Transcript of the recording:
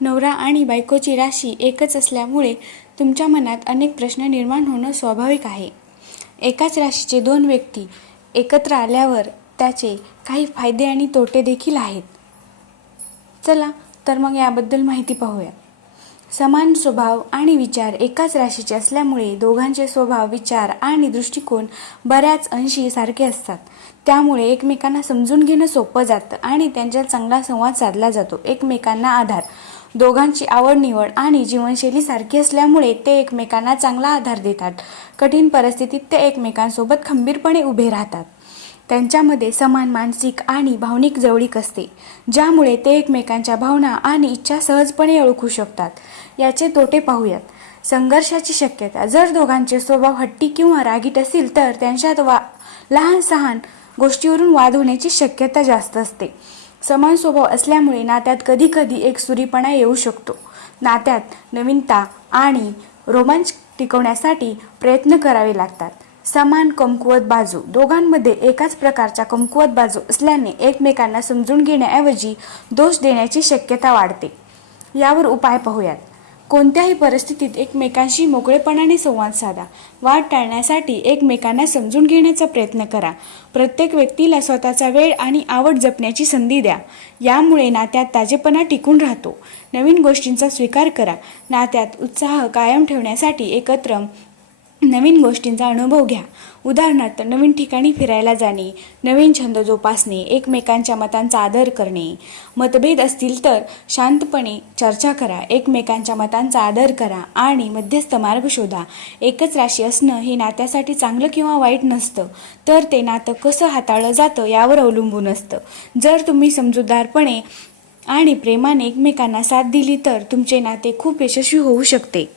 नवरा आणि बायकोची राशी एकच असल्यामुळे तुमच्या मनात अनेक प्रश्न निर्माण होणं स्वाभाविक आहे. एकाच राशीचे दोन व्यक्ती एकत्र आल्यावर त्याचे काही फायदे आणि तोटे देखील आहेत. चला तर मग याबद्दल माहिती पाहूया. समान स्वभाव आणि विचार एकाच राशीचे असल्यामुळे दोघांचे स्वभाव, विचार आणि दृष्टिकोन बऱ्याच अंशी सारखे असतात. त्यामुळे एकमेकांना समजून घेणं सोपं जातं आणि त्यांच्यात चांगला संवाद साधला जातो. एकमेकांना आधार. दोघांची आवड निवड आणि जीवनशैली सारखी असल्यामुळे ते एकमेकांना चांगला आधार देतात. कठीण परिस्थितीत ते एकमेकांसोबत खंबीरपणे उभे राहतात. त्यांच्यामध्ये समान मानसिक आणि भावनिक जवळीक असते, ज्यामुळे ते एकमेकांच्या भावना आणि इच्छा सहजपणे ओळखू शकतात. याचे तोटे पाहूयात. संघर्षाची शक्यता. जर दोघांचे स्वभाव हट्टी किंवा रागीट असतील तर त्यांच्यात लहान सहान गोष्टीवरून वाद होण्याची शक्यता जास्त असते. समान स्वभाव असल्यामुळे नात्यात कधीकधी एकसुरीपणा येऊ शकतो. नात्यात नवीनता आणि रोमांच टिकवण्यासाठी प्रयत्न करावे लागतात. समान कमकुवत बाजू. दोघांमध्ये एकाच प्रकारच्या कमकुवत बाजू असल्याने एकमेकांना समजून घेण्याऐवजी दोष देण्याची शक्यता वाढते. यावर उपाय पाहूयात. कोणत्याही परिस्थितीत एकमेकांशी मोकळेपणाने संवाद साधा. वाद टाळण्यासाठी एकमेकांना समजून घेण्याचा प्रयत्न करा. प्रत्येक व्यक्तीला स्वतःचा वेळ आणि आवड जपण्याची संधी द्या. यामुळे नात्यात ताजेपणा टिकून राहतो. नवीन गोष्टींचा स्वीकार करा. नात्यात उत्साह कायम ठेवण्यासाठी एकत्र नवीन गोष्टींचा अनुभव घ्या. उदाहरणार्थ नवीन ठिकाणी फिरायला जाणे, नवीन छंद जोपासणे, एकमेकांच्या मतांचा आदर करणे. मतभेद असतील तर शांतपणे चर्चा करा. एकमेकांच्या मतांचा आदर करा आणि मध्यस्थ मार्ग शोधा. एकच राशी असणं हे नात्यासाठी चांगलं किंवा वाईट नसतं, तर ते नातं कसं हाताळलं जातं यावर अवलंबून असतं. जर तुम्ही समजूतदारपणे आणि प्रेमाने एकमेकांना साथ दिली तर तुमचे नाते खूप यशस्वी होऊ शकते.